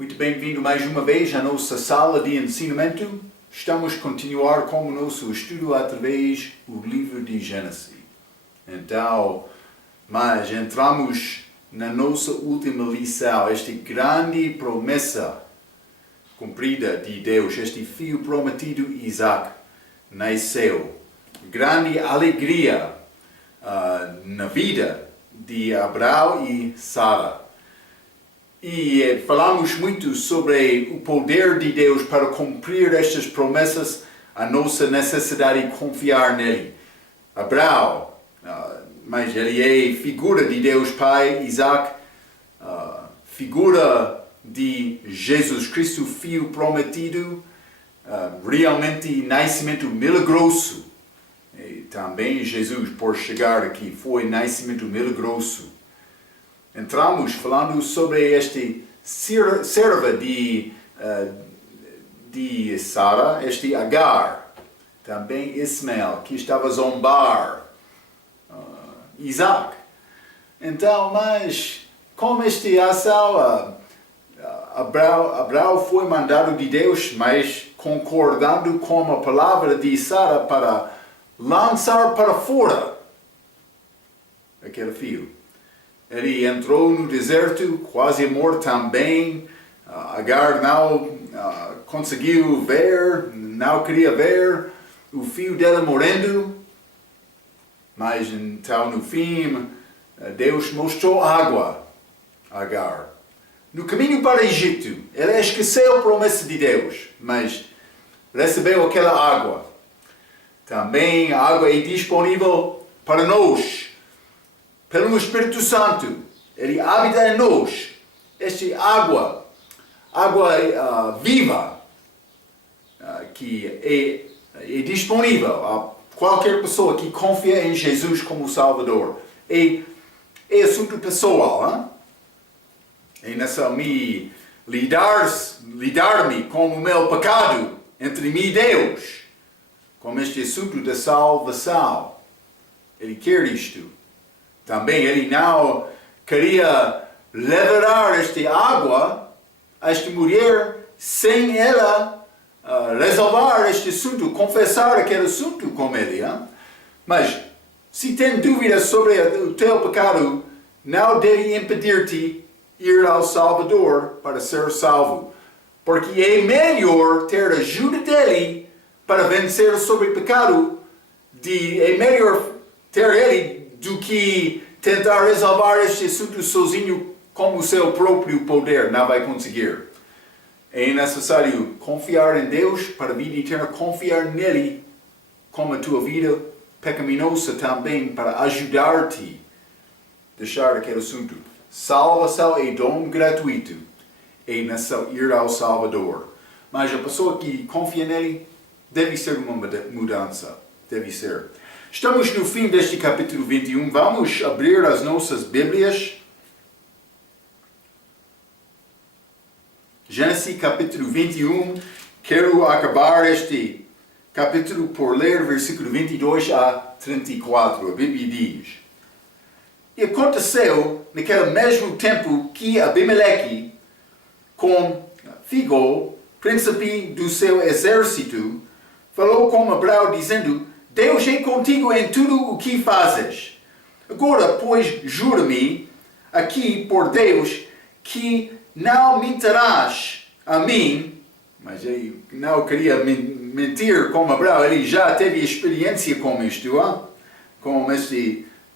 Muito bem-vindo mais uma vez à nossa sala de ensinamento. Estamos a continuar com o nosso estudo através do livro de Gênesis. Então, mas entramos na nossa última lição, esta grande promessa cumprida de Deus, este filho prometido Isaac nasceu. Grande alegria na vida de Abraão e Sara. E falamos muito sobre o poder de Deus para cumprir estas promessas, a nossa necessidade de confiar nele. Abraão, mas ele é figura de Deus Pai, Isaac, figura de Jesus Cristo, Filho prometido, realmente nascimento milagroso. E também Jesus, por chegar aqui, foi nascimento milagroso. Entramos falando sobre este serva de Sara, este Agar, também Ismael, que estava a zombar Isaac. Então, mas como este ação, Abraão foi mandado de Deus, mas concordando com a palavra de Sara para lançar para fora aquele filho. Ele entrou no deserto, quase morto também. Agar não conseguiu ver, não queria ver o filho dela morrendo. Mas então, no fim, Deus mostrou água a Agar. No caminho para o Egito, ele esqueceu a promessa de Deus, mas recebeu aquela água. Também a água é disponível para nós. Pelo Espírito Santo, ele habita em nós. Esta água viva, que é disponível a qualquer pessoa que confia em Jesus como Salvador. É assunto pessoal. É nessa lidar-me com o meu pecado entre mim e Deus, com este assunto da salvação. Ele quer isto. Também ele não queria levar esta água a esta mulher sem ela resolver este assunto, confessar aquele assunto com ele. Mas se tem dúvidas sobre o teu pecado, não deve impedir-te ir ao Salvador para ser salvo. Porque é melhor ter a ajuda dele para vencer sobre o pecado. É melhor ter ele do que tentar resolver este assunto sozinho com o seu próprio poder. Não vai conseguir. É necessário confiar em Deus para a vida eterna, confiar nele com a tua vida pecaminosa também para ajudar-te a deixar aquele assunto. Salvação é dom gratuito. É necessário ir ao Salvador. Mas a pessoa que confia nele deve ser uma mudança. Deve ser. Estamos no fim deste capítulo 21. Vamos abrir as nossas Bíblias. Gênesis capítulo 21. Quero acabar este capítulo por ler versículo 22 a 34. A Bíblia diz: E aconteceu naquele mesmo tempo que Abimeleque, com Figal, príncipe do seu exército, falou com Abraão dizendo: Deus é contigo em tudo o que fazes. Agora, pois, jura-me aqui por Deus que não mentirás a mim. Mas ele não queria mentir com Abraão. Ele já teve experiência com isto, com esta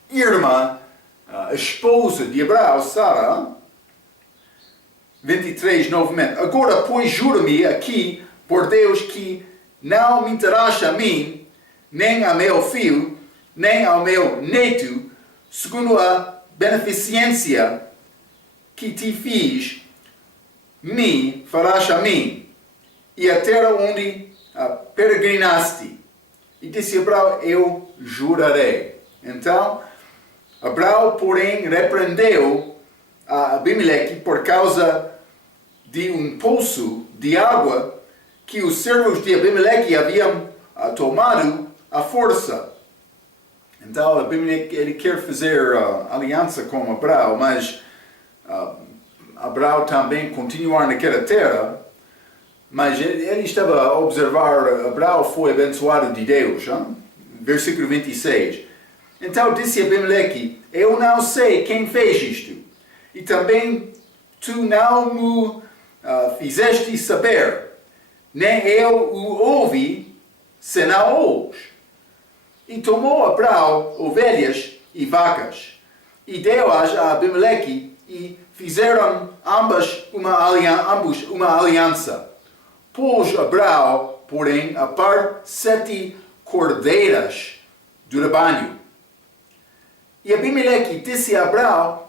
irmã, a esposa de Abraão, Sara. 23, novamente. Agora, pois, jura-me aqui por Deus que não mentirás a mim, nem ao meu filho, nem ao meu neto, segundo a beneficência que te fiz, me farás a mim, e a terra onde peregrinaste. E disse Abraão: eu jurarei. Então, Abraão, porém, repreendeu a Abimeleque por causa de um poço de água que os servos de Abimeleque haviam tomado à força. Então, Abimeleque, ele quer fazer aliança com Abraão, mas Abraão também continuar naquela terra, mas ele estava a observar, Abraão foi abençoado de Deus. Hein? Versículo 26. Então disse Abimeleque, eu não sei quem fez isto, e também tu não me fizeste saber, nem eu o ouvi, senão hoje. E tomou Abraão ovelhas e vacas, e deu-as a Abimeleque, e fizeram ambos uma aliança. Pôs Abraão, porém, a par 7 cordeiras do rebanho. E Abimeleque disse a Abraão,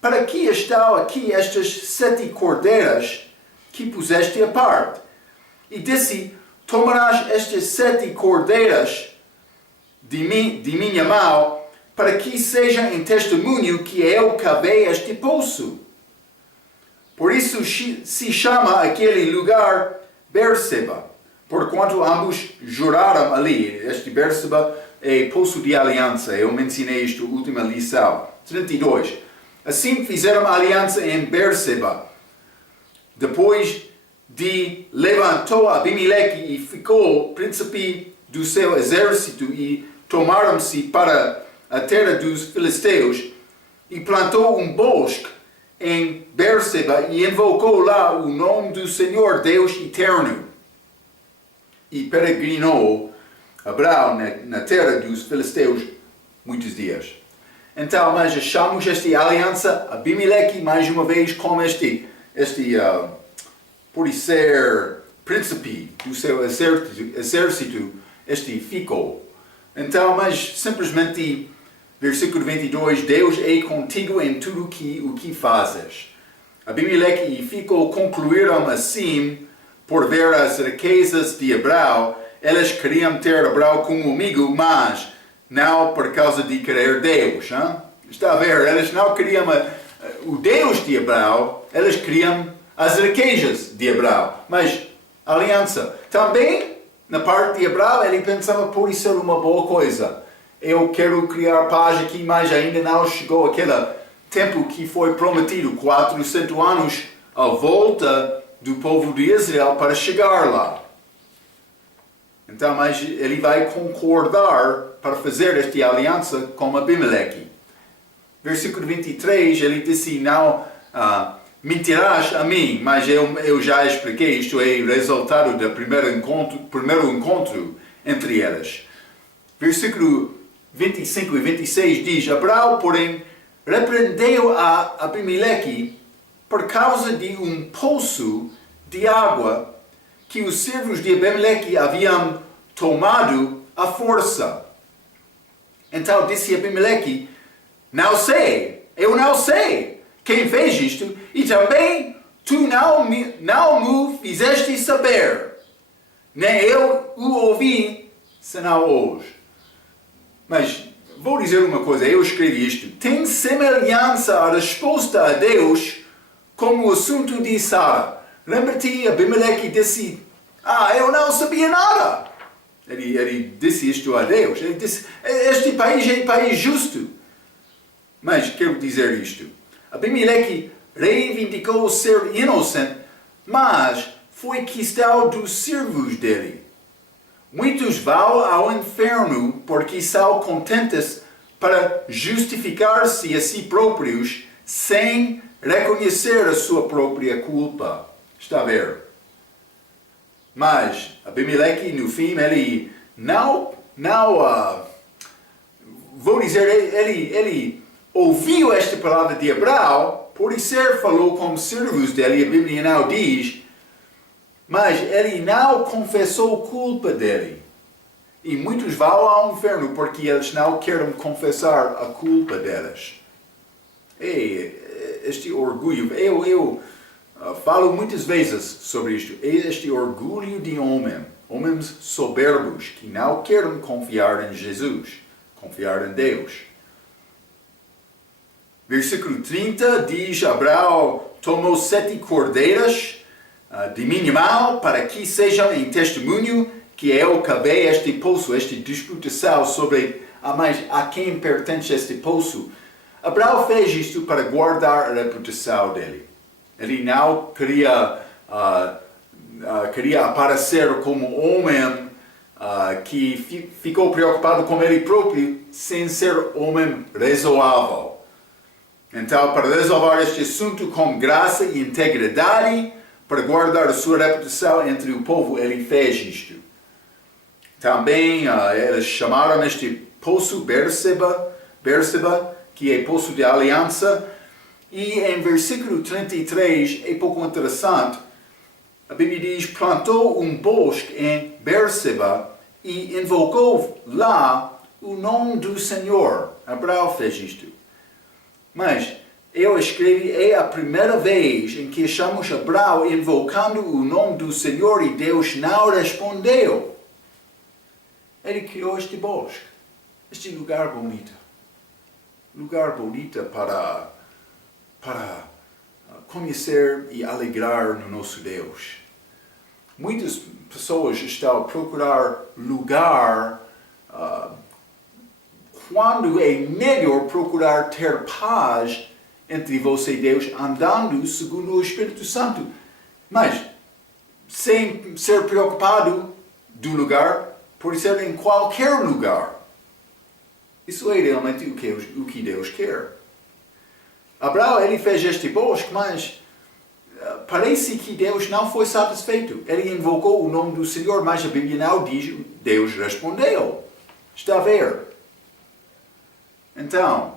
para que estão aqui estas 7 cordeiras que puseste a parte? E disse, tomarás estas 7 cordeiras de minha mão, para que seja em testemunho que eu cavei este poço. Por isso se chama aquele lugar Berseba, porquanto ambos juraram ali. Este Berseba é poço de aliança. Eu mencionei isto na última lição. 32. Assim fizeram aliança em Berseba. Depois de levantou Abimeleque e ficou príncipe do seu exército e tomaram-se para a terra dos filisteus e plantou um bosque em Berseba e invocou lá o nome do Senhor Deus Eterno. E peregrinou Abraão na terra dos filisteus muitos dias. Então, nós achamos esta aliança, Abimeleque, mais uma vez, como por ser príncipe do seu exército, ficou. Então, mas simplesmente, versículo 22, Deus é contigo em tudo o que fazes. Abimeleque e ficou concluíram assim, por ver as riquezas de Abraão, eles queriam ter Abraão como amigo, mas não por causa de querer Deus. Hein? Está a ver, eles não queriam o Deus de Abraão, eles queriam as riquezas de Abraão. Mas, aliança. Também, na parte de Abraão, ele pensava, pode ser uma boa coisa. Eu quero criar paz aqui, mas ainda não chegou aquele tempo que foi prometido, 400 anos à volta do povo de Israel para chegar lá. Então, mas ele vai concordar para fazer esta aliança com Abimeleque. Versículo 23, ele disse, não mentirás a mim, mas eu já expliquei, isto é resultado do primeiro encontro entre elas. Versículo 25 e 26 diz, Abraão, porém, repreendeu a Abimeleque por causa de um poço de água que os servos de Abimeleque haviam tomado à força. Então disse Abimeleque, eu não sei quem fez isto, e também tu não me fizeste saber, nem eu o ouvi, senão hoje. Mas vou dizer uma coisa, eu escrevi isto, tem semelhança a resposta a Deus como o assunto de Sara. Lembra-te, Abimeleque disse, eu não sabia nada. Ele disse isto a Deus. Ele disse, este país é um país justo. Mas quero dizer isto. Abimeleque reivindicou ser inocente, mas foi questão dos servos dele. Muitos vão ao inferno porque são contentes para justificar-se a si próprios sem reconhecer a sua própria culpa. Está a ver? Mas Abimeleque, no fim, ele vou dizer, ele ouviu esta palavra de Abraão, por isso falou com os servos dele, a Bíblia não diz, mas ele não confessou a culpa dele. E muitos vão ao inferno porque eles não querem confessar a culpa deles. Este orgulho, eu falo muitas vezes sobre isto, este orgulho de homens soberbos que não querem confiar em Jesus, confiar em Deus. Versículo 30 diz, Abraão tomou 7 cordeiras de minha mão para que sejam em testemunho que eu cavei este poço, esta disputação sobre a quem pertence este poço. Abraão fez isto para guardar a reputação dele. Ele não queria aparecer como homem que ficou preocupado com ele próprio, sem ser homem razoável. Então, para resolver este assunto com graça e integridade, para guardar a sua reputação entre o povo, ele fez isto. Também eles chamaram este poço Berseba, que é poço de aliança. E em versículo 33, é pouco interessante, a Bíblia diz, plantou um bosque em Berseba e invocou lá o nome do Senhor. Abraão fez isto. Mas eu escrevi, é a primeira vez em que achamos Abraão invocando o nome do Senhor e Deus não respondeu. Ele criou este bosque, este lugar bonito. Lugar bonito para conhecer e alegrar no nosso Deus. Muitas pessoas estão a procurar lugar quando é melhor procurar ter paz entre você e Deus andando segundo o Espírito Santo. Mas, sem ser preocupado do lugar, por ser em qualquer lugar. Isso é realmente o que Deus quer. Abraão, ele fez este bosque, mas parece que Deus não foi satisfeito. Ele invocou o nome do Senhor, mas a Bíblia não diz Deus respondeu. Está a ver? Então,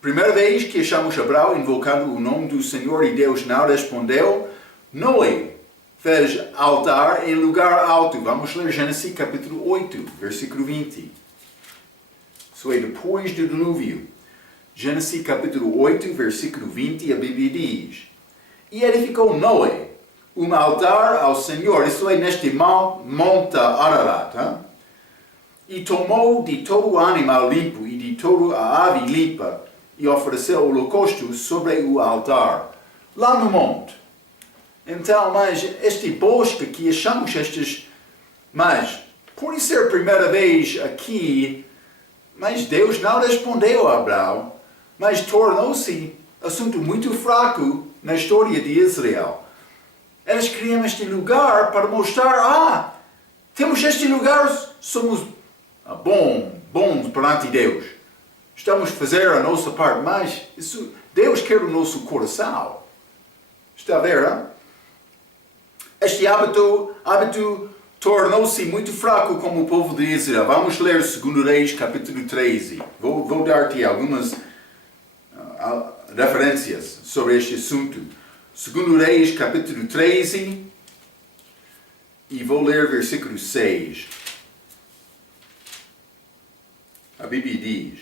primeira vez que achamos Abraão invocando o nome do Senhor e Deus não respondeu, Noé fez altar em lugar alto. Vamos ler Gênesis capítulo 8, versículo 20. Isso é depois do dilúvio. Gênesis capítulo 8, versículo 20, a Bíblia diz: E edificou Noé um altar ao Senhor, isso é neste monte Ararat, e tomou de todo o animal limpo e de toda a ave limpa e ofereceu holocausto sobre o altar, lá no monte. Então, mas este bosque que achamos mas por ser a primeira vez aqui, mas Deus não respondeu a Abraão, mas tornou-se assunto muito fraco na história de Israel. Eles criam este lugar para mostrar, temos este lugar, somos bons perante Deus. Estamos a fazer a nossa parte, mas Deus quer o nosso coração. Está a ver, Este hábito tornou-se muito fraco como o povo de Israel. Vamos ler 2 Reis, capítulo 13. Vou dar-te algumas referências sobre este assunto. 2 Reis, capítulo 13, e vou ler versículo 6. A Bíblia diz: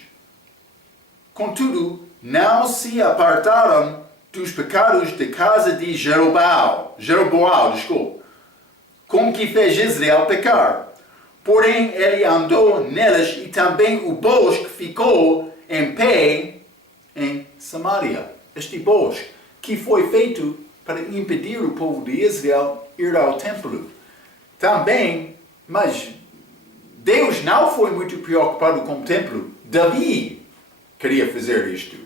Contudo, não se apartaram dos pecados da casa de Jeroboão, com que fez Israel pecar. Porém, ele andou nelas e também o bosque ficou em pé em Samaria. Este bosque que foi feito para impedir o povo de Israel ir ao templo. Também, mas Deus não foi muito preocupado com o templo. Davi queria fazer isto.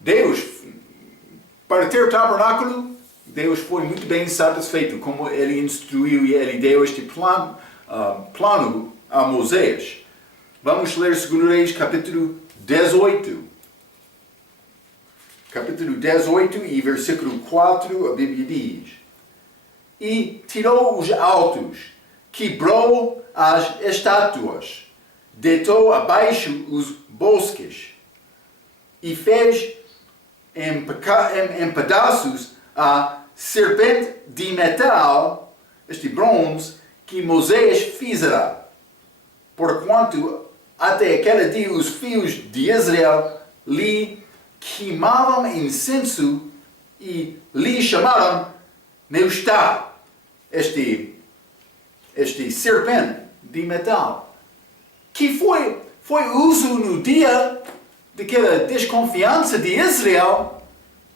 Deus, para ter tabernáculo, Deus foi muito bem satisfeito como ele instruiu e ele deu este plano a Moisés. Vamos ler 2 Reis, capítulo 18. Capítulo 18 e versículo 4, a Bíblia diz: E tirou os altos, quebrou as estátuas, deitou abaixo os bosques, e fez em pedaços a serpente de metal, este bronze, que Moisés fizera. Porquanto até aquele dia os filhos de Israel lhe queimavam incenso e lhe chamaram Neustá, este serpente de metal, que foi uso no dia daquela desconfiança de Israel.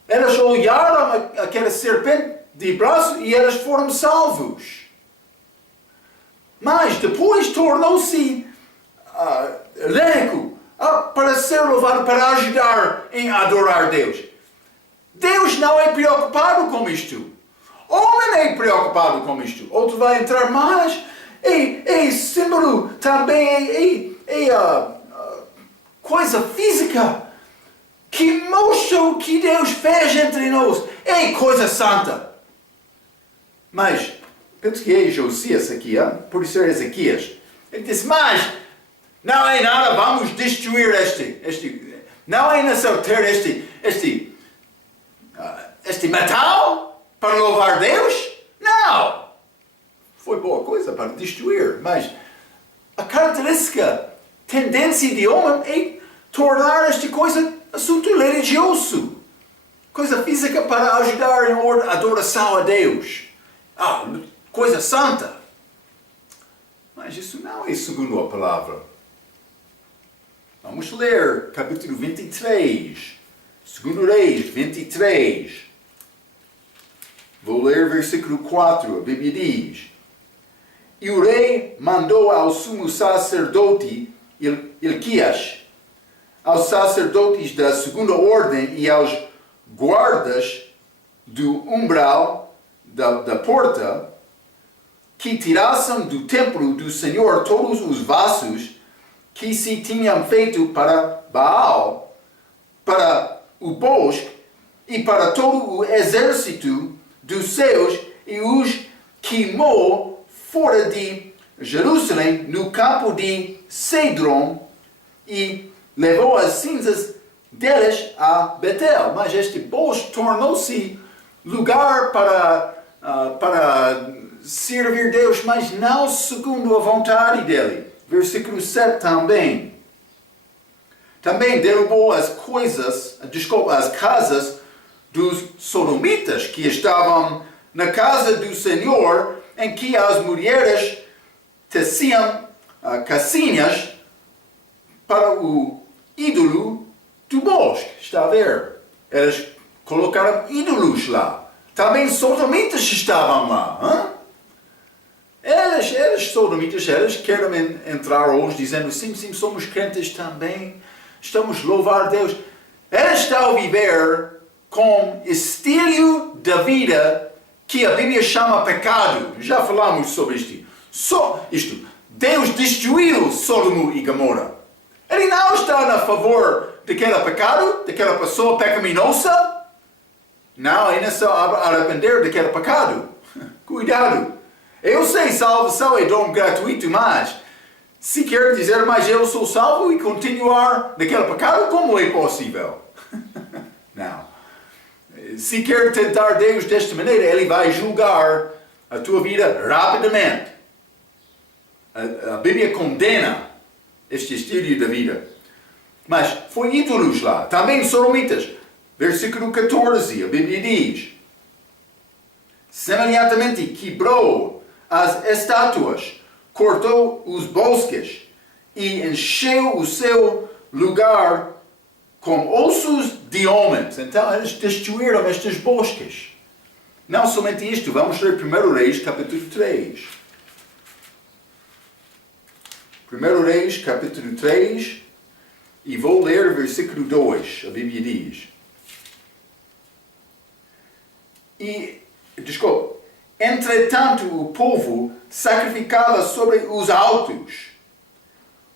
Eles olharam aquela serpente de braço e eles foram salvos. Mas depois tornou-se rico para ser louvar, para ajudar em adorar Deus. Deus não é preocupado com isto. Homem é preocupado com isto. Outro vai entrar, mas é símbolo também, coisa física que mostra o que Deus fez entre nós. É coisa santa. Mas, penso que é Josias aqui, por isso é Ezequias. Ele disse, mas não é nada, vamos destruir não é necessário ter este metal para louvar Deus? Não! Foi boa coisa para destruir, mas a característica, tendência de homem é tornar esta coisa assunto religioso. Coisa física para ajudar em adoração a Deus. Coisa santa. Mas isso não é segundo a palavra. Vamos ler capítulo 23. 2 Reis 23. Vou ler versículo 4. A Bíblia diz: E o rei mandou ao sumo sacerdote Ilquias, aos sacerdotes da segunda ordem e aos guardas do umbral da porta, que tirassem do templo do Senhor todos os vasos que se tinham feito para Baal, para o bosque e para todo o exército dos céus, e os queimou fora de Jerusalém, no campo de Cedron, e levou as cinzas deles a Betel. Mas este bosque tornou-se lugar para servir Deus, mas não segundo a vontade dele. Versículo 7 também. Também derrubou as casas dos sodomitas que estavam na casa do Senhor, em que as mulheres teciam casinhas para o ídolo do bosque. Está a ver? Eles colocaram ídolos lá. Também sodomitas estavam lá. Eles sodomitas, eles querem entrar hoje dizendo, sim, somos crentes também. Estamos a louvar Deus. Eles estão a viver com estilo de vida que a Bíblia chama pecado. Já falamos sobre isto. Deus destruiu Sodoma e Gomorra. Ele não está a favor daquele pecado, daquela pessoa pecaminosa. Não, é necessário arrepender daquele pecado. Cuidado. Eu sei, salvação é dom gratuito, mas se quer dizer, mas eu sou salvo e continuar naquele pecado, como é possível? Não. Se quer tentar Deus desta maneira, Ele vai julgar a tua vida rapidamente. A Bíblia condena este estilo de vida. Mas foi ídolos lá. Também sodomitas. Versículo 14, a Bíblia diz: semelhantemente quebrou as estátuas, cortou os bosques e encheu o seu lugar com ossos de homens. Então eles destruíram estes bosques. Não somente isto, vamos ler 1 Reis capítulo 3. 1 Reis capítulo 3 e vou ler versículo 2. A Bíblia diz: entretanto o povo sacrificava sobre os altos,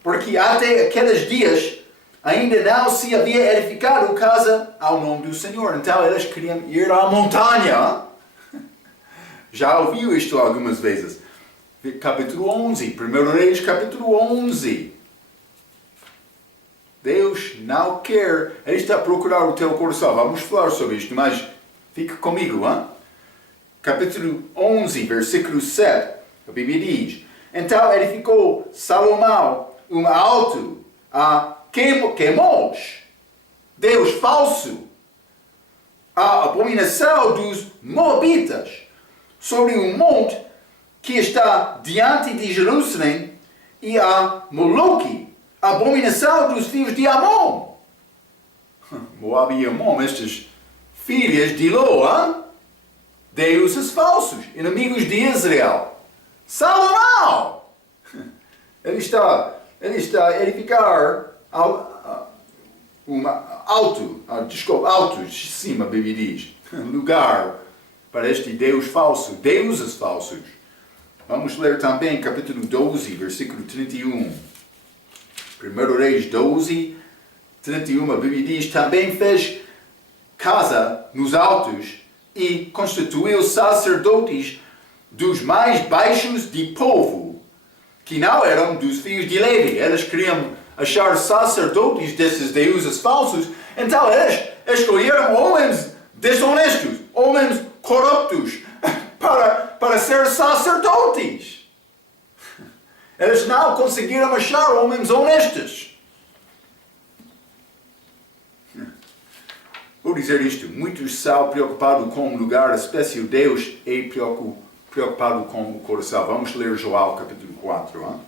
porque até aqueles dias ainda não se havia edificado casa ao nome do Senhor. Então eles queriam ir à montanha. Já ouviu isto algumas vezes. Capítulo 11, 1 Reis capítulo 11. Deus não quer, Ele está a procurar o teu coração. Vamos falar sobre isto, mas fique comigo, hein? Capítulo 11, versículo 7, a Bíblia diz: então edificou Salomão um alto a Quemos, Deus falso, a abominação dos Moabitas, sobre um monte que está diante de Jerusalém, e a Moloque, a abominação dos filhos de Amon. Moab e Amon, estes filhos de Ló, deuses falsos, inimigos de Israel. Salomão! Ele está a edificar alto de cima, a Bíblia diz, lugar para este Deus falso, deuses falsos. Vamos ler também capítulo 12, versículo 31. 1 Reis 12, 31, a Bíblia diz, também fez casa nos altos e constituiu sacerdotes dos mais baixos de povo, que não eram dos filhos de Levi. Eles queriam achar sacerdotes desses deuses falsos, então eles escolheram homens desonestos, homens corruptos, para ser sacerdotes. Eles não conseguiram achar homens honestos. Vou dizer isto, muitos são preocupados com o lugar, especialmente Deus é preocupado com o coração. Vamos ler João capítulo 4. Hein?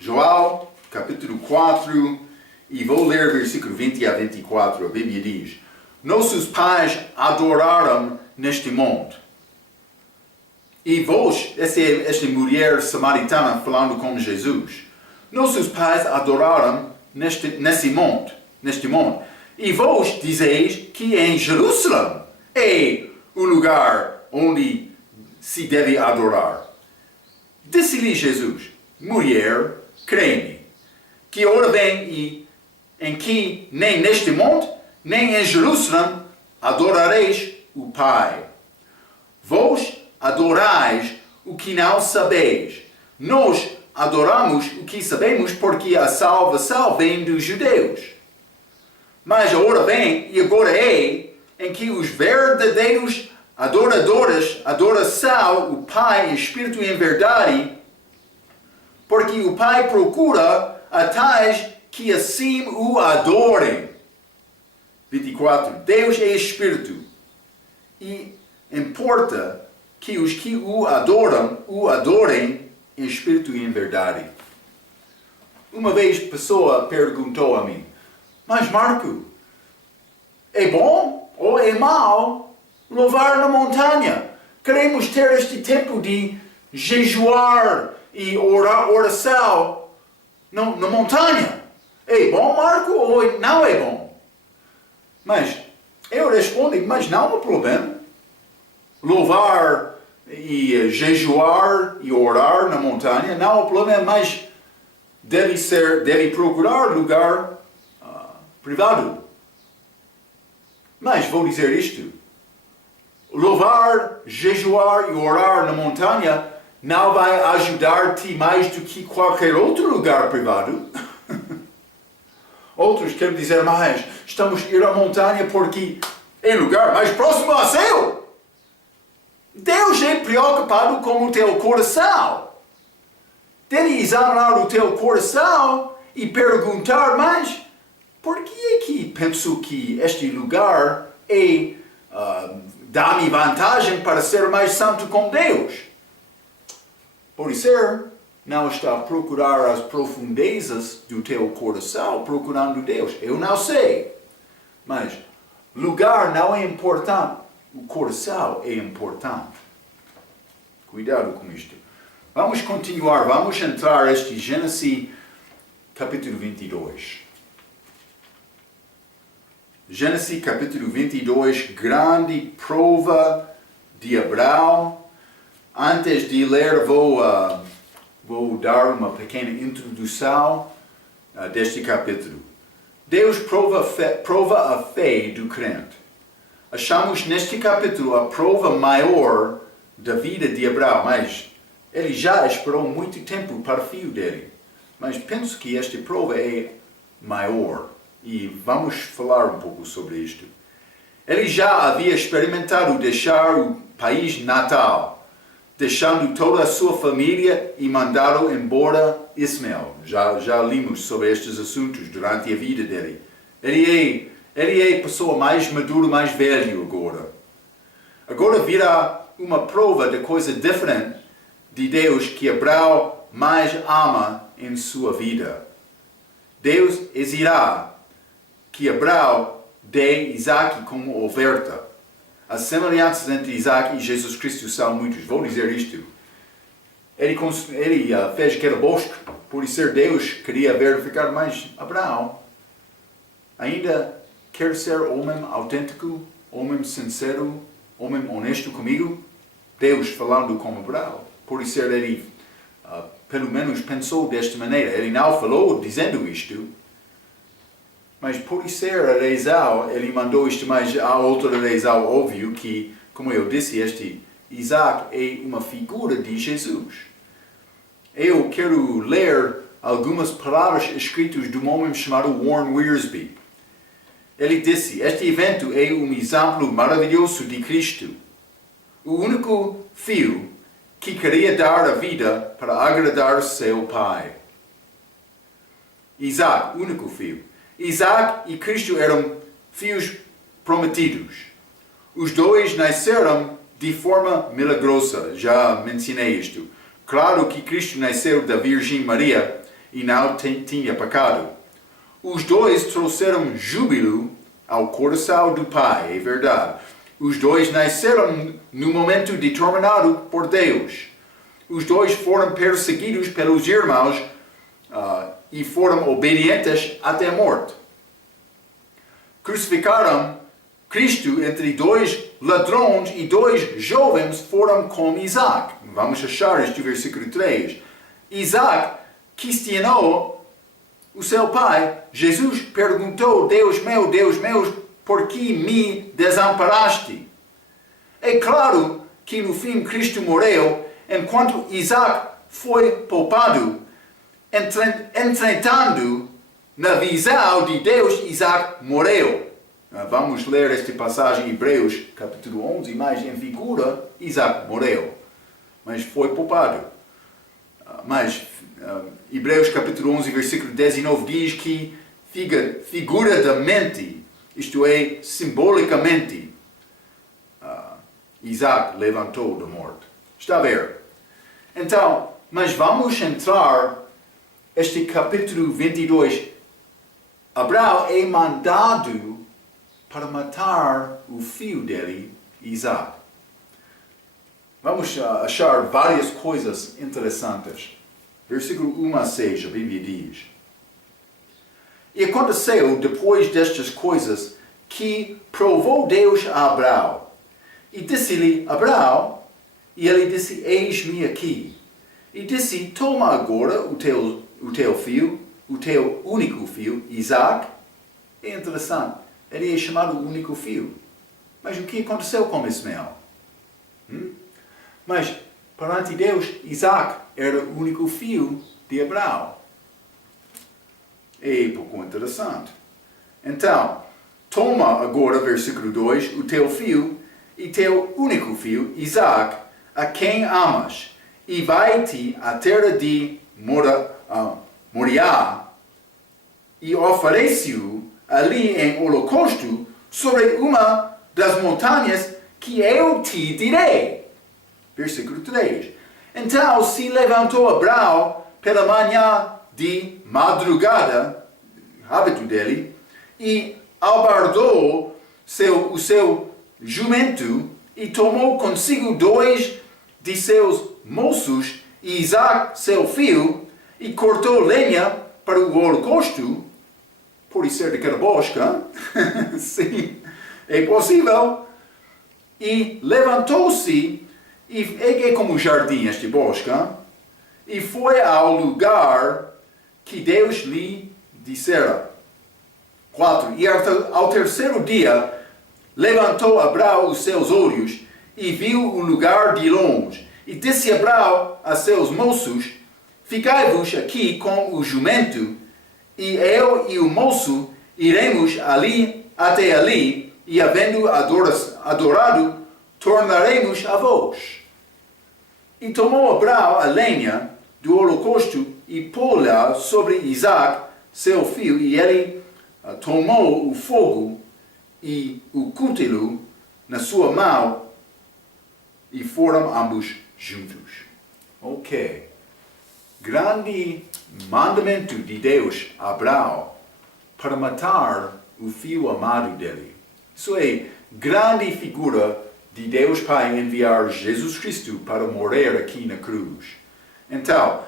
João capítulo 4, e vou ler versículo 20 a 24, a Bíblia diz, nossos pais adoraram neste monte. E vós, esta mulher samaritana falando com Jesus, nossos pais adoraram neste monte. E vós dizeis que em Jerusalém é o lugar onde se deve adorar. Disse-lhe Jesus, mulher, crê-me, que hora vem em que nem neste monte, nem em Jerusalém adorareis o Pai. Vós adorais o que não sabeis. Nós adoramos o que sabemos porque a salvação vem dos judeus. Mas a hora vem, e agora é, em que os verdadeiros adoradores adoração o Pai em espírito e em verdade, porque o Pai procura a tais que assim o adorem. 24. Deus é espírito, e importa que os que o adorem em espírito e em verdade. Uma vez a pessoa perguntou a mim, mas Marco, é bom ou é mau louvar na montanha? Queremos ter este tempo de jejuar e oração na montanha. É bom, Marco, ou não é bom? Mas eu respondo, mas não há problema. Louvar e jejuar e orar na montanha não há problema, mas deve procurar lugar privado. Mas vou dizer isto. Louvar, jejuar e orar na montanha não vai ajudar-te mais do que qualquer outro lugar privado. Outros querem dizer, mas estamos a ir à montanha porque é lugar mais próximo ao céu. Deus é preocupado com o teu coração. Deve examinar o teu coração e perguntar, mas por que é que penso que este lugar dá-me vantagem para ser mais santo com Deus? Pode ser, não está a procurar as profundezas do teu coração, procurando Deus. Eu não sei. Mas lugar não é importante. O coração é importante. Cuidado com isto. Vamos continuar. Vamos entrar neste Gênesis capítulo 22. Gênesis capítulo 22, grande prova de Abraão. Antes de ler, vou dar uma pequena introdução deste capítulo. Deus prova a fé do crente. Achamos neste capítulo a prova maior da vida de Abraão, mas ele já esperou muito tempo para o filho dele. Mas penso que esta prova é maior e vamos falar um pouco sobre isto. Ele já havia experimentado deixar o país natal, deixando toda a sua família e mandado embora Ismael. Já limos sobre estes assuntos durante a vida dele. Ele é a pessoa mais madura, mais velho agora. Agora virá uma prova de coisa diferente de Deus que Abraão mais ama em sua vida. Deus exigirá que Abraão dê Isaac como oferta. As semelhanças entre Isaac e Jesus Cristo são muitas. Vou dizer isto. Ele fez aquele bosque por ser Deus, queria verificar, mas Abraão ainda quer ser homem autêntico, homem sincero, homem honesto comigo? Deus falando com Abraão. Por isso ele, pelo menos, pensou desta maneira. Ele não falou dizendo isto, mas por ser Esaú, ele mandou isto, mas a outra Esaú, óbvio que, como eu disse, este Isaac é uma figura de Jesus. Eu quero ler algumas palavras escritas de um homem chamado Warren Wiersbe. Ele disse, este evento é um exemplo maravilhoso de Cristo, o único filho que queria dar a vida para agradar seu pai. Isaac, único filho. Isaac e Cristo eram filhos prometidos. Os dois nasceram de forma milagrosa, já mencionei isto. Claro que Cristo nasceu da Virgem Maria e não tinha pecado. Os dois trouxeram júbilo ao coração do Pai, é verdade. Os dois nasceram no momento determinado por Deus. Os dois foram perseguidos pelos irmãos e foram obedientes até a morte. Crucificaram Cristo entre dois ladrões e dois jovens foram com Isaac. Vamos achar este versículo 3. Isaac questionou o seu pai. Jesus perguntou, Deus meu, por que me desamparaste? É claro que no fim Cristo morreu, enquanto Isaac foi poupado. Entretanto, na visão de Deus, Isaac morreu. Vamos ler esta passagem em Hebreus, capítulo 11, mas em figura, Isaac morreu, mas foi poupado. Mas Hebreus, capítulo 11, versículo 19, diz que figuradamente, isto é, simbolicamente, Isaac levantou da morte. Está a ver? Então, mas vamos entrar este capítulo 22. Abraão é mandado para matar o filho dele, Isaac. Vamos achar várias coisas interessantes. Versículo 1 a 6, a Bíblia diz: E aconteceu, depois destas coisas, que provou Deus a Abraão. E disse-lhe, Abraão, e ele disse, eis-me aqui. E disse, toma agora o teu filho, o teu único filho, Isaac. É interessante, ele é chamado o único filho. Mas o que aconteceu com Ismael? Mas, perante Deus, Isaac era o único filho de Abraão. É pouco interessante. Então, toma agora, versículo 2, o teu filho e teu único filho, Isaac, a quem amas, e vai-te à terra de Moriá, e oferece-o ali em holocausto sobre uma das montanhas que eu te direi. Versículo 3. Então se levantou Abraão pela manhã de madrugada, hábito dele, e albardou o seu jumento e tomou consigo 2 de seus moços e Isaac, seu filho, e cortou lenha para o holocausto. Pode ser daquela bosca. Sim, é possível. E levantou-se, e é como jardim este bosque, e foi ao lugar que Deus lhe dissera. 4. E ao terceiro dia, levantou Abraão os seus olhos e viu o lugar de longe. E disse Abraão a seus moços, ficai-vos aqui com o jumento, e eu e o moço iremos ali até ali, e havendo adorado, tornaremos a vós. E tomou Abraão a lenha do holocausto e pô-la sobre Isaac, seu filho, e ele tomou o fogo e o cutelo na sua mão, e foram ambos juntos. Ok. Grande mandamento de Deus a Abraão para matar o filho amado dele. Isso é grande figura de Deus Pai enviar Jesus Cristo para morrer aqui na cruz. Então,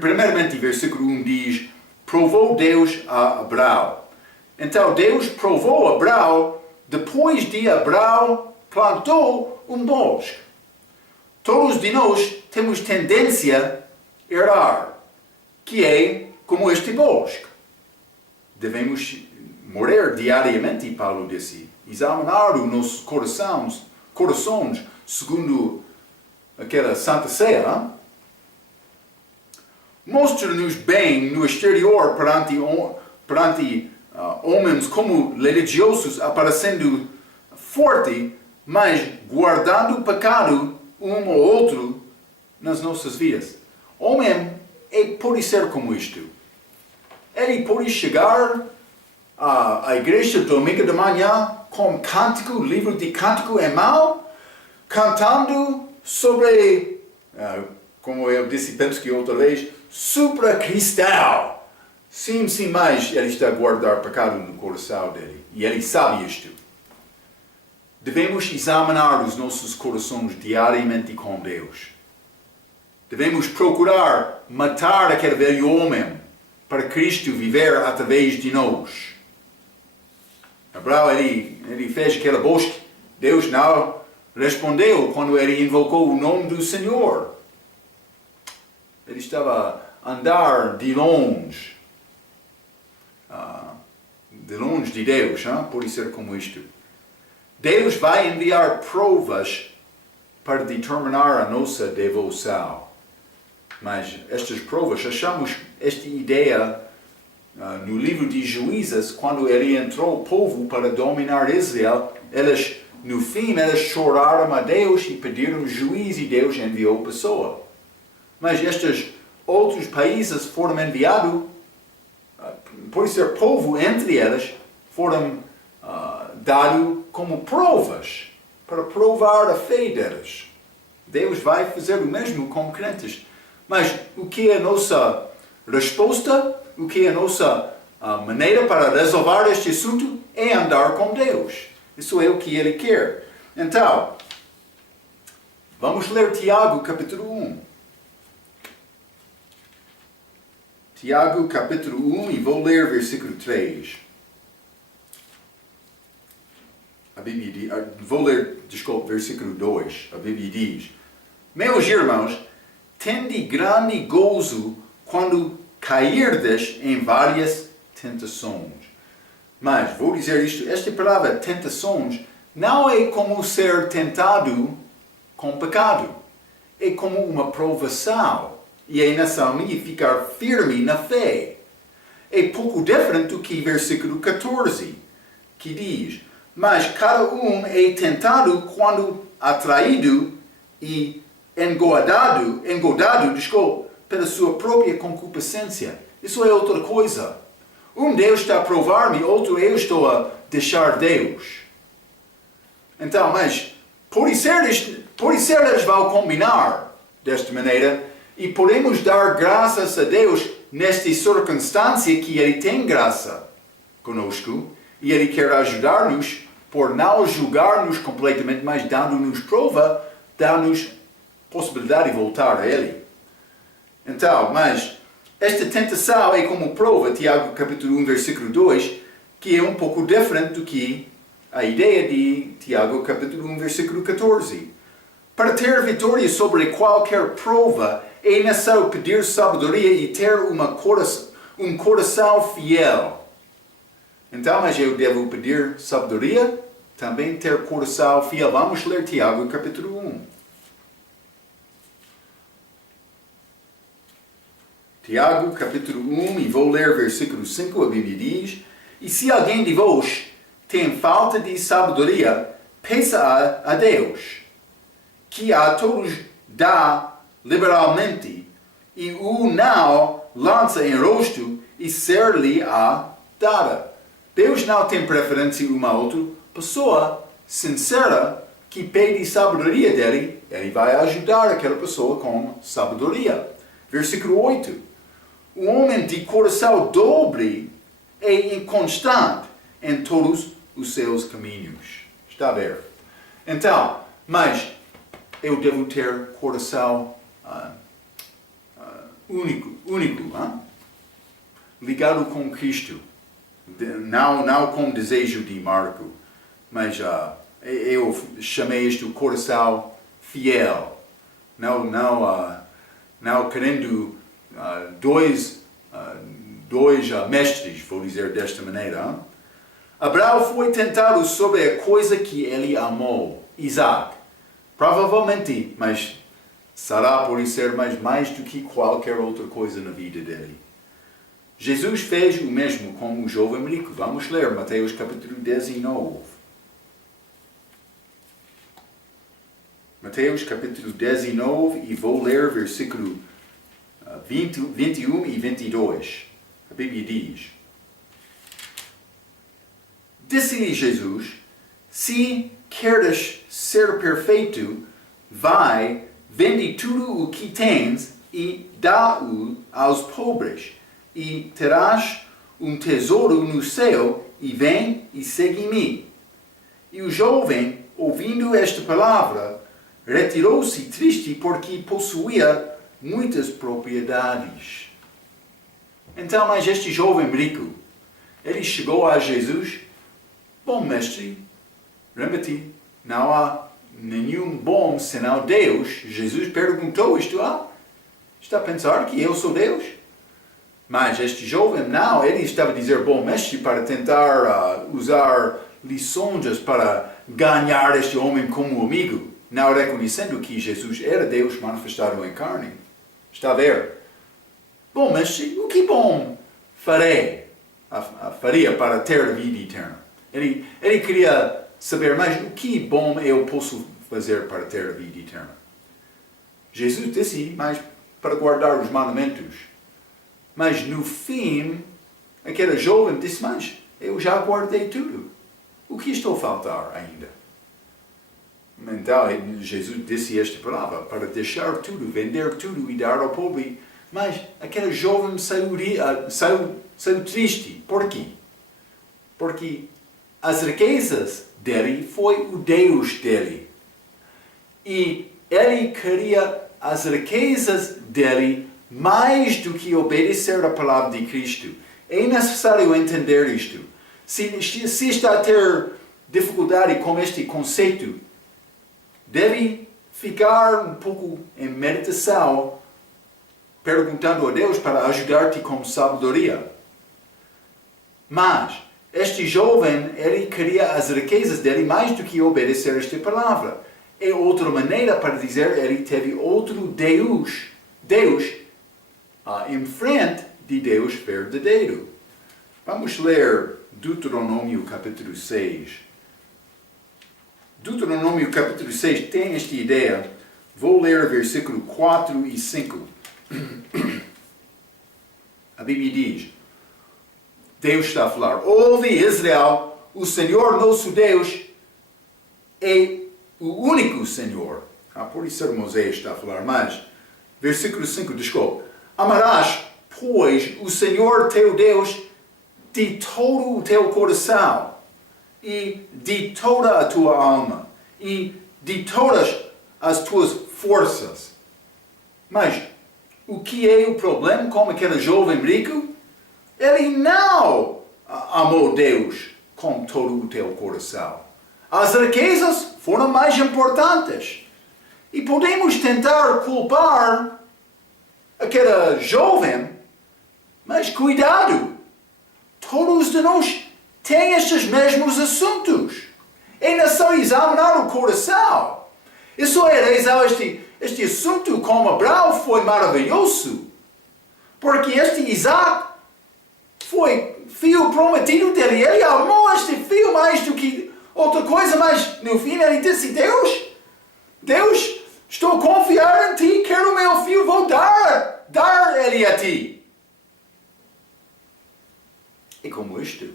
Primeiramente, versículo 1 diz, provou Deus a Abraão. Então, Deus provou Abraão depois de Abraão plantou um bosque. Todos de nós temos tendência a errar, que é como este bosque. Devemos morrer diariamente, Paulo disse, examinar os nossos corações segundo aquela Santa Ceia. Mostra-nos bem no exterior perante homens como religiosos aparecendo forte, mas guardando o pecado um ou outro nas nossas vidas. Homem pode ser como isto. Ele pode chegar à igreja domingo de manhã com cântico, livro de cântico em mão, cantando sobre, como eu disse, penso que outra vez, supracristal. Sim, mas ele está a guardar pecado no coração dele. E ele sabe isto. Devemos examinar os nossos corações diariamente com Deus. Devemos procurar matar aquele velho homem para Cristo viver através de nós. Abraão, ele fez aquele bosque. Deus não respondeu quando ele invocou o nome do Senhor. Ele estava a andar de longe de Deus, pode ser como isto. Deus vai enviar provas para determinar a nossa devoção. Mas estas provas, achamos esta ideia no livro de Juízes, quando ele entrou o povo para dominar Israel, no fim eles choraram a Deus e pediram juízo e Deus enviou a pessoa. Mas estes outros países foram enviados, por ser povo entre eles, foram dados como provas, para provar a fé deles. Deus vai fazer o mesmo com crentes. Mas o que é a nossa resposta, o que é a nossa maneira para resolver este assunto é andar com Deus. Isso é o que Ele quer. Então, vamos ler Tiago capítulo 1. Tiago capítulo 1 e vou ler versículo 3. A Bíblia diz, versículo 2. A Bíblia diz, meus irmãos, tende grande gozo quando cairdes em várias tentações. Mas, vou dizer isto, esta palavra tentações não é como ser tentado com pecado. É como uma provação. E é nessa linha ficar firme na fé. É pouco diferente do que versículo 14, que diz, mas cada um é tentado quando atraído e engodado pela sua própria concupiscência. Isso é outra coisa. Deus está a provar-me, outro eu estou a deixar Deus. Então, mas pode ser eles vão combinar desta maneira e podemos dar graças a Deus nesta circunstância que Ele tem graça conosco e Ele quer ajudar-nos por não julgar-nos completamente, mas dando-nos prova, dando-nos possibilidade de voltar a Ele. Então, mas esta tentação é como prova, Tiago capítulo 1, versículo 2, que é um pouco diferente do que a ideia de Tiago capítulo 1, versículo 14. Para ter vitória sobre qualquer prova, é necessário pedir sabedoria e ter um coração fiel. Então, mas eu devo pedir sabedoria, também ter coração fiel. Vamos ler Tiago capítulo 1. Tiago, capítulo 1, e vou ler versículo 5, a Bíblia diz, e se alguém de vós tem falta de sabedoria, peça a Deus, que a todos dá liberalmente, e o não lança em rosto, e ser-lhe-á dada. Deus não tem preferência uma outra pessoa sincera que pede sabedoria dele, ele vai ajudar aquela pessoa com sabedoria. Versículo 8. O homem de coração dobre é inconstante em todos os seus caminhos. Está a ver? Então, mas eu devo ter coração único, hein? Ligado com Cristo, não com o desejo de Marco, mas eu chamei isto coração fiel, não querendo dois mestres, vou dizer desta maneira. Hein? Abraão foi tentado sobre a coisa que ele amou, Isaac, provavelmente, mas será por isso ser mais do que qualquer outra coisa na vida dele. Jesus fez o mesmo com o jovem rico. Vamos ler Mateus capítulo 19. Mateus capítulo 19 e vou ler versículo 21 e 22. A Bíblia diz: Disse-lhe Jesus: Se queres ser perfeito, vai, vende tudo o que tens e dá-o aos pobres, e terás um tesouro no céu, e vem e segue-me. E o jovem, ouvindo esta palavra, retirou-se triste porque possuía muitas propriedades. Então, mas este jovem rico, ele chegou a Jesus: Bom mestre, lembra-te, não há nenhum bom senão Deus. Jesus perguntou isto: está a pensar que eu sou Deus? Mas este jovem, não, ele estava a dizer bom mestre para tentar usar lições para ganhar este homem como amigo, não reconhecendo que Jesus era Deus manifestado em carne. Está a ver? Bom mestre, o que bom faria para ter a vida eterna? Ele queria saber mais o que bom eu posso fazer para ter a vida eterna. Jesus disse, mas para guardar os mandamentos. Mas no fim, aquele jovem disse, mas eu já guardei tudo. O que estou a faltar ainda? Então Jesus disse esta palavra: para deixar tudo, vender tudo e dar ao pobre. Mas aquele jovem saiu triste. Por quê? Porque as riquezas dele foi o Deus dele. E ele queria as riquezas dele mais do que obedecer à palavra de Cristo. É necessário entender isto. Se está a ter dificuldade com este conceito, deve ficar um pouco em meditação, perguntando a Deus para ajudar-te com sabedoria. Mas este jovem, ele queria as riquezas dele mais do que obedecer esta palavra. É outra maneira para dizer, ele teve outro Deus em frente de Deus verdadeiro. Vamos ler Deuteronômio capítulo 6. Deuteronômio capítulo 6 tem esta ideia. Vou ler versículo 4 e 5. A Bíblia diz: Deus está a falar: Ouve, Israel, o Senhor nosso Deus é o único Senhor. Por isso Moisés está a falar, mas versículo 5, desculpe. Amarás, pois, o Senhor teu Deus de todo o teu coração, e de toda a tua alma, e de todas as tuas forças. Mas o que é o problema com aquele jovem rico? Ele não amou Deus com todo o teu coração. As riquezas foram mais importantes. E podemos tentar culpar aquele jovem, mas cuidado! Todos de nós têm estes mesmos assuntos. É necessário examinar o coração. E só é este assunto com Abraão foi maravilhoso. Porque este Isaac foi filho prometido dele. Ele amou este filho mais do que outra coisa, mas no fim ele disse: Deus, estou a confiar em ti, quero o meu filho, vou dar ele a ti. É como isto.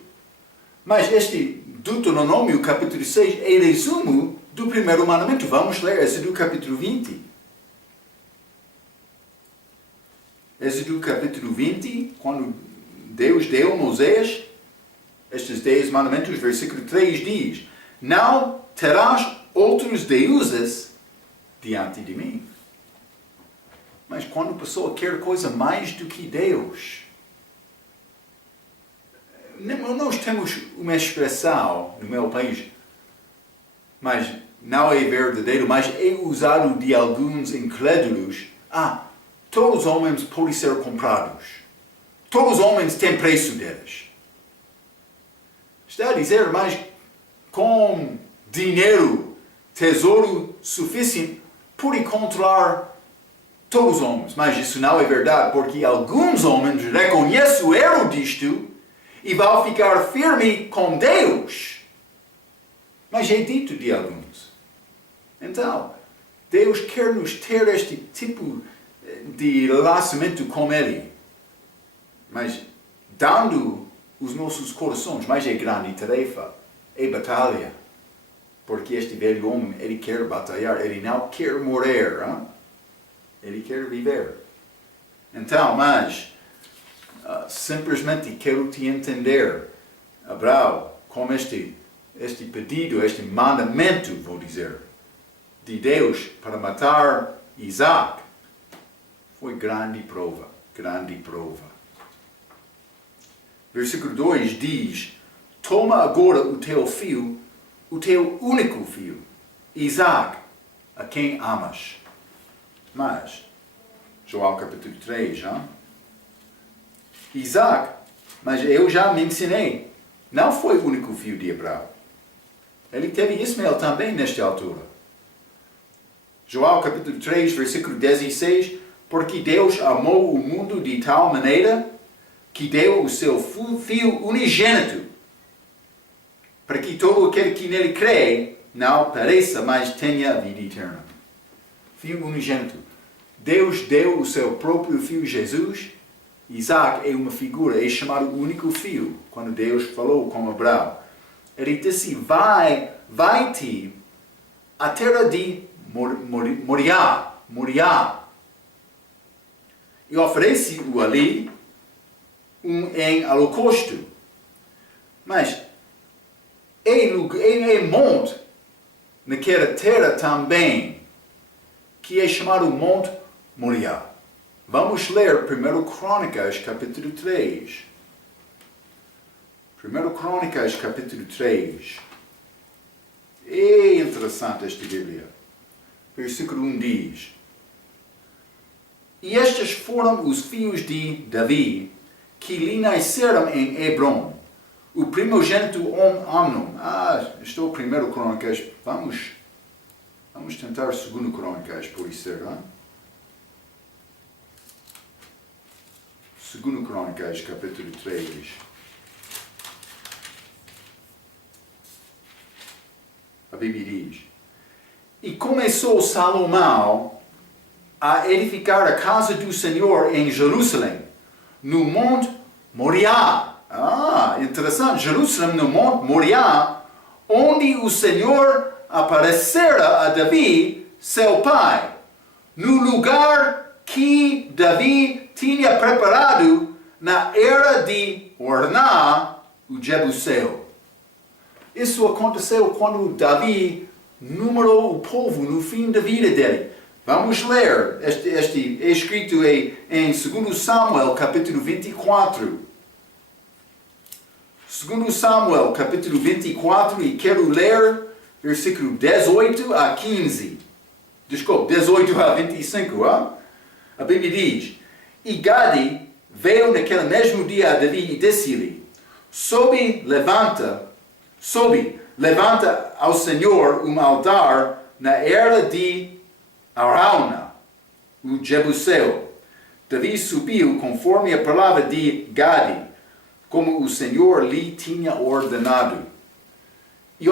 Mas este Deuteronômio capítulo 6 é resumo do primeiro mandamento. Vamos ler Êxodo capítulo 20. Êxodo capítulo 20, quando Deus deu a Moisés estes 10 mandamentos, versículo 3 diz: Não terás outros deuses diante de mim. Mas quando a pessoa quer coisa mais do que Deus, nós temos uma expressão no meu país, mas não é verdadeiro, mas é usado de alguns incrédulos. Todos os homens podem ser comprados. Todos os homens têm preço deles. Está a dizer, mas com dinheiro, tesouro suficiente, pode controlar todos os homens. Mas isso não é verdade, porque alguns homens reconhecem o erro disto e vão ficar firmes com Deus. Mas é dito de alguns. Então, Deus quer nos ter este tipo de relacionamento com Ele. Mas dando os nossos corações, mas é grande tarefa, é batalha. Porque este velho homem, ele quer batalhar, ele não quer morrer, hein? Ele quer viver. Então, mas, simplesmente quero te entender, Abraão, com este pedido, este mandamento, vou dizer, de Deus para matar Isaac, foi grande prova, grande prova. Versículo 2 diz, toma agora o teu filho, o teu único filho, Isaac, a quem amas. Mas, João capítulo 3, Isaac, mas eu já mencionei, não foi o único filho de Abraão. Ele teve Ismael também nesta altura. João capítulo 3, versículo 16, porque Deus amou o mundo de tal maneira que deu o seu Filho unigênito, para que todo aquele que nele crê não pereça, mas tenha a vida eterna. Filho unigênito. Deus deu o seu próprio Filho Jesus. Isaac é uma figura, é chamado o único filho, quando Deus falou com Abraão. Ele disse, vai-te à terra de Moriá, e oferece-o ali em holocausto. Mas é monte naquela terra também, que é chamado Monte Moriá. Vamos ler 1 Crônicas, capítulo 3. 1 Crônicas, capítulo 3. É interessante esta Bíblia. Versículo 1 diz, e estes foram os filhos de Davi, que lhe nasceram em Hebron. O primogênito Amnon. Estou 1 Crônicas. Vamos tentar 2 Crônicas, por isso ser, 2 Crônicas, capítulo 3. A Bíblia diz, e começou Salomão a edificar a casa do Senhor em Jerusalém, no Monte Moriá. Interessante, Jerusalém no Monte Moriá, onde o Senhor aparecera a Davi, seu pai, no lugar que Davi tinha preparado na era de Orná, o Jebuseu. Isso aconteceu quando Davi numerou o povo no fim da vida dele. Vamos ler, este é escrito em 2 Samuel, capítulo 24. 2 Samuel, capítulo 24, e quero ler versículo 18 a 15. Desculpe, 18 a 25. A Bíblia diz, e Gade veio naquele mesmo dia a Davi e disse-lhe, sobe, levanta ao Senhor um altar na era de Arauna, o Jebuseu. Davi subiu conforme a palavra de Gade, como o Senhor lhe tinha ordenado. E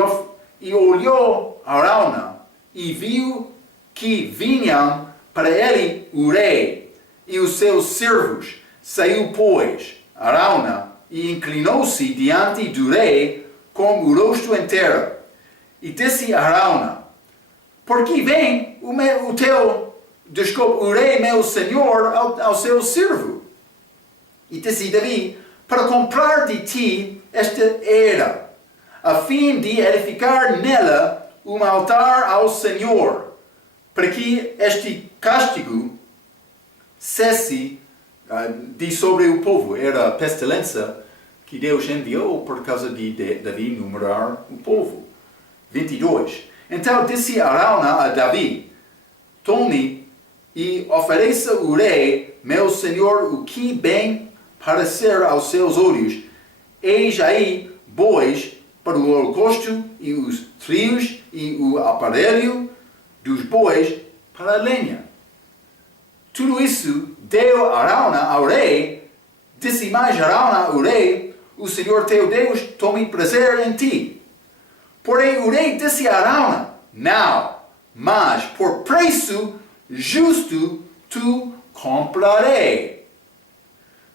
olhou Arauna e viu que vinham para ele o rei e os seus servos. Saiu, pois, Arauna e inclinou-se diante do rei com o rosto em terra. E disse a Arauna, por que vem o rei meu senhor ao seu servo? E disse Davi, para comprar de ti esta era, a fim de edificar nela um altar ao Senhor, para que este castigo cesse de sobre o povo. Era a pestilência que Deus enviou por causa de Davi numerar o povo. 22. Então disse Araúna a Davi: tome e ofereça o rei, meu senhor, o que bem parecer aos seus olhos. Eis aí bois para o holocausto e os trios e o aparelho dos bois para a lenha. Tudo isso deu Araúna ao rei. Disse mais Araúna ao rei: o Senhor teu Deus tome prazer em ti. Porém o rei disse a Araúna: não, mas por preço justo tu comprarei.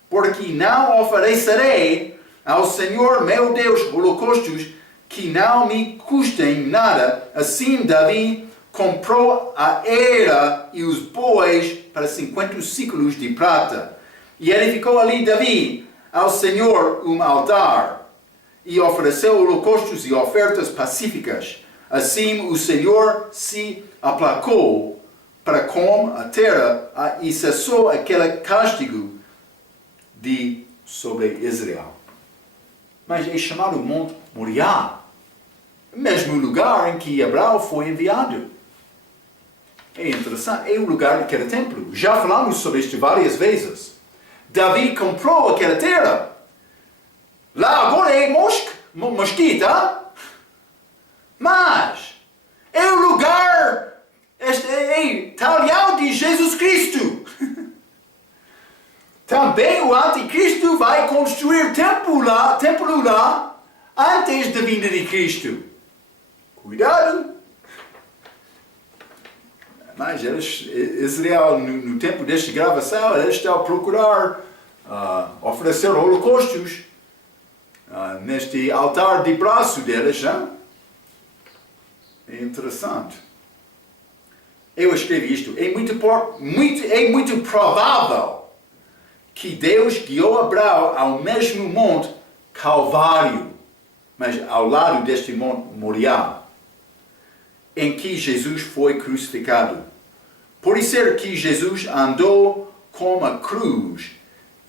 Porque não oferecerei ao Senhor meu Deus holocaustos que não me custem nada. Assim Davi comprou a era e os bois para 50 ciclos de prata. E edificou ali Davi ao Senhor um altar, e ofereceu holocaustos e ofertas pacíficas. Assim o Senhor se aplacou para com a terra e cessou aquele castigo sobre Israel. Mas é chamado Monte Moriá, o mesmo lugar em que Abraão foi enviado. É interessante, é o lugar daquele templo. Já falamos sobre isto várias vezes. Davi comprou aquela terra. Lá agora é mosquita. Mas é o lugar, é talhão de Jesus Cristo. Também o anticristo vai construir templo lá antes da vinda de Cristo. Cuidado! Mas Israel, no tempo desta gravação, eles estão a procurar oferecer holocaustos neste altar de braço deles. Hein? É interessante. Eu escrevi isto. É muito provável que Deus guiou Abraão ao mesmo monte Calvário, mas ao lado deste monte Moriá, em que Jesus foi crucificado. Por isso é que Jesus andou com a cruz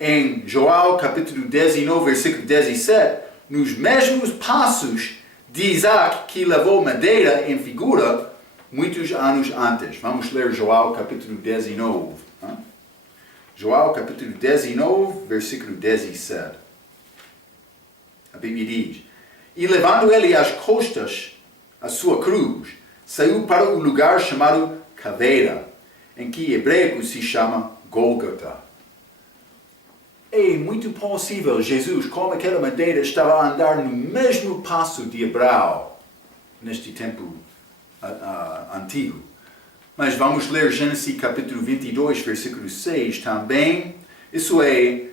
em João capítulo 19, versículo 17, nos mesmos passos de Isaac, que levou madeira em figura muitos anos antes. Vamos ler João capítulo 19. João capítulo 19, versículo 17. A Bíblia diz: e levando ele às costas a sua cruz, saiu para o lugar chamado Caveira, em que em hebraico se chama Gólgota. É muito possível Jesus, com aquela madeira, estava a andar no mesmo passo de Abraão, neste tempo antigo. Mas vamos ler Gênesis capítulo 22, versículo 6 também. Isso é,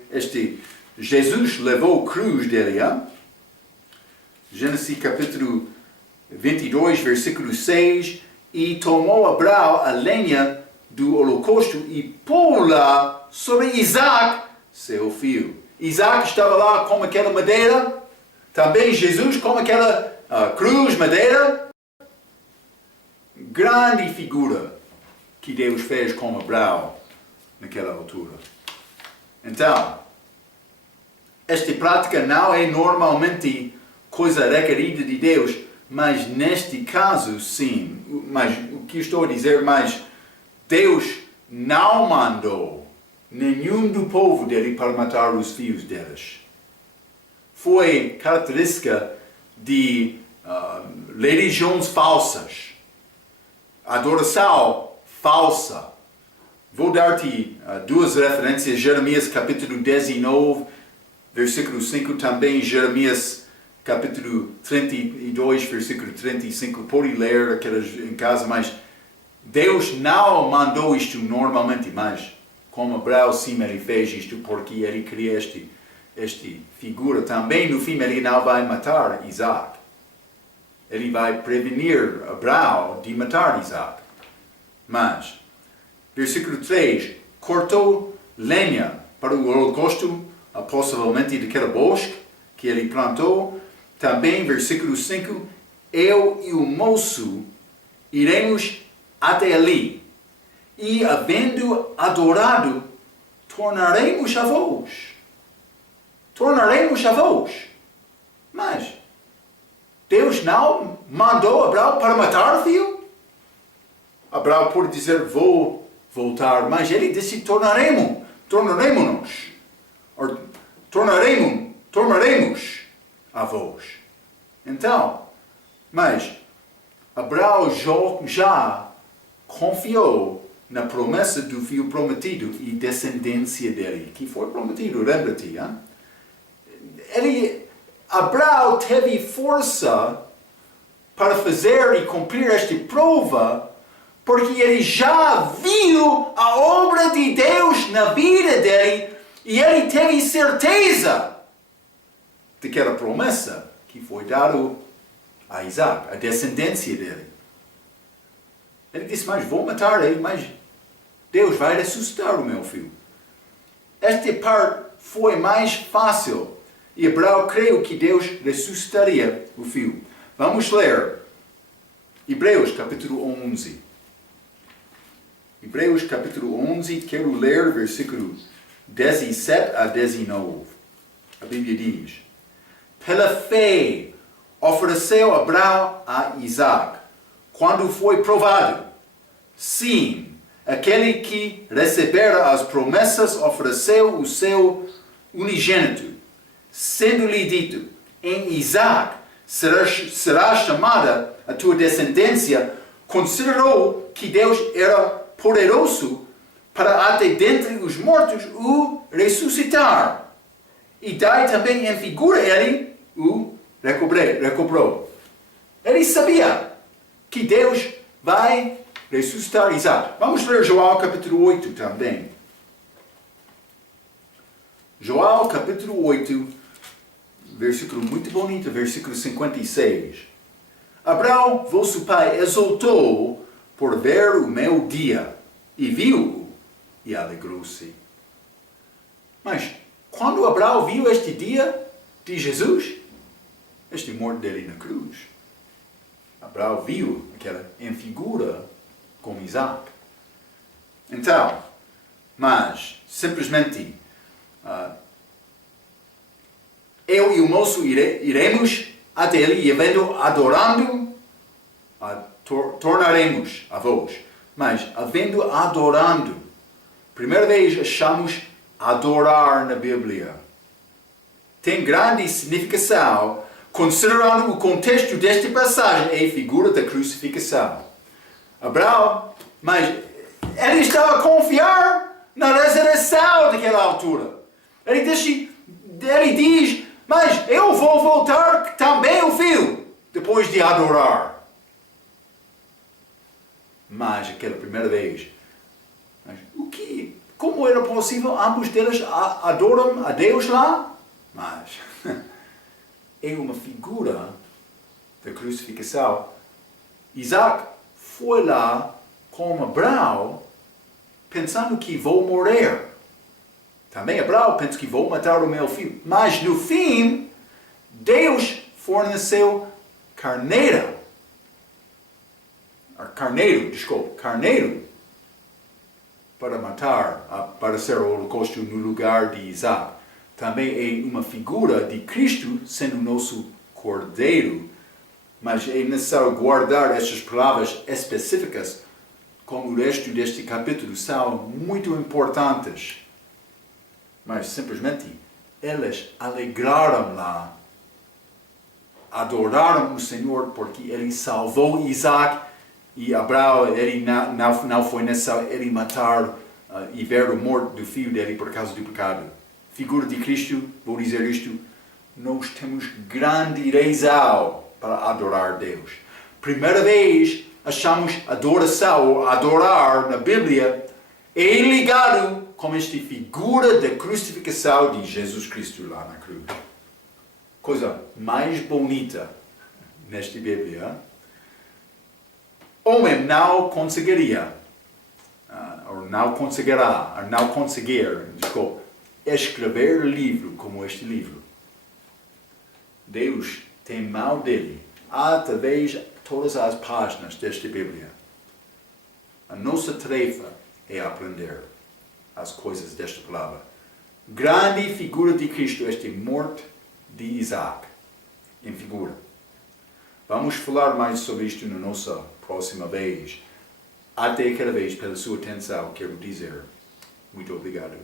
Jesus levou a cruz dele. Gênesis capítulo 22, versículo 6. E tomou Abraão a lenha do holocausto e pô-la sobre Isaac, seu filho. Isaac estava lá com aquela madeira. Também Jesus com aquela cruz, madeira. Grande figura que Deus fez com Abraão naquela altura. Então, esta prática não é normalmente coisa requerida de Deus, mas neste caso sim. Mas o que estou a dizer, mas Deus não mandou nenhum do povo dele para matar os filhos deles. Foi característica de religiões falsas. Adoração falsa. Vou dar-te duas referências. Jeremias capítulo 19, versículo 5. Também Jeremias capítulo 32, versículo 35. Pode ler aquelas em casa, mas Deus não mandou isto normalmente, mas como Abraão sim ele fez isto porque ele cria esta figura. Também no fim ele não vai matar Isaac. Ele vai prevenir Abraão de matar Isaac. Mas, versículo 3, cortou lenha para o holocausto, possivelmente daquele bosque que ele plantou. Também, versículo 5, eu e o moço iremos até ali. E, havendo adorado, tornaremos avós. Tornaremos avós. Mas Deus não mandou Abraão para matar o filho? Abraão pode dizer, vou voltar, mas ele disse, tornaremos-nos. Ou tornaremos avós. Então, mas Abraão já confiou na promessa do filho prometido e descendência dele, que foi prometido, lembra-te, hein? Abraão teve força para fazer e cumprir esta prova, porque ele já viu a obra de Deus na vida dele e ele teve certeza daquela promessa que foi dada a Isaac, a descendência dele. Ele disse, mas vou matar ele, mas Deus vai ressuscitar o meu filho. Esta parte foi mais fácil e Abraão creu que Deus ressuscitaria o filho. Vamos ler Hebreus capítulo 11. Hebreus capítulo 11, quero ler versículos 17 a 19. A Bíblia diz, pela fé ofereceu Abraão a Isaac, quando foi provado. Sim, aquele que recebera as promessas ofereceu o seu unigênito, sendo-lhe dito, em Isaac será chamada a tua descendência, considerou que Deus era poderoso para até dentre os mortos o ressuscitar. E daí também em figura ele o recobrou. Ele sabia que Deus vai ressuscitar Isaac. Vamos ler João capítulo 8 também. João capítulo 8, versículo muito bonito, versículo 56. Abraão, vosso pai, exultou por ver o meu dia, e viu-o, e alegrou-se. Mas, quando Abraão viu este dia de Jesus, este morte dele na cruz, Abraão viu aquela em figura com Isaac. Então, mas, simplesmente, eu e o moço iremos até ele e, havendo adorando, tornaremos avós. Mas, havendo adorando, primeira vez achamos adorar na Bíblia. Tem grande significação, considerando o contexto desta passagem, é a figura da crucificação. Abraão, mas ele estava a confiar na ressurreição daquela altura. Ele diz, mas eu vou voltar também o filho, depois de adorar. Mas aquela primeira vez, como era possível ambos deles adoram a Deus lá? Mas é uma figura da crucificação. Isaac foi lá com Abraão, pensando que vou morrer. Também Abraão pensa que vou matar o meu filho. Mas no fim, Deus forneceu carneiro, para matar, para ser o holocausto no lugar de Isaac. Também é uma figura de Cristo sendo nosso cordeiro. Mas é necessário guardar estas palavras específicas, como o resto deste capítulo são muito importantes. Mas simplesmente, eles alegraram lá, adoraram o Senhor porque Ele salvou Isaac e Abraão, ele não foi necessário ele matar e ver o morto do filho dele por causa do pecado. Figura de Cristo, vou dizer isto, nós temos grande razão para adorar Deus. Primeira vez achamos adoração ou adorar na Bíblia é ligado com esta figura da crucificação de Jesus Cristo lá na cruz. Coisa mais bonita nesta Bíblia. Homem não conseguiria, ou não conseguir, escrever livro como este livro. Deus tem mão dele através de todas as páginas desta Bíblia. A nossa tarefa é aprender. as coisas desta palavra. Grande figura de Cristo, esta morte de Isaac, em figura. Vamos falar mais sobre isto na nossa próxima vez. Até cada vez, pela sua atenção, quero dizer muito obrigado.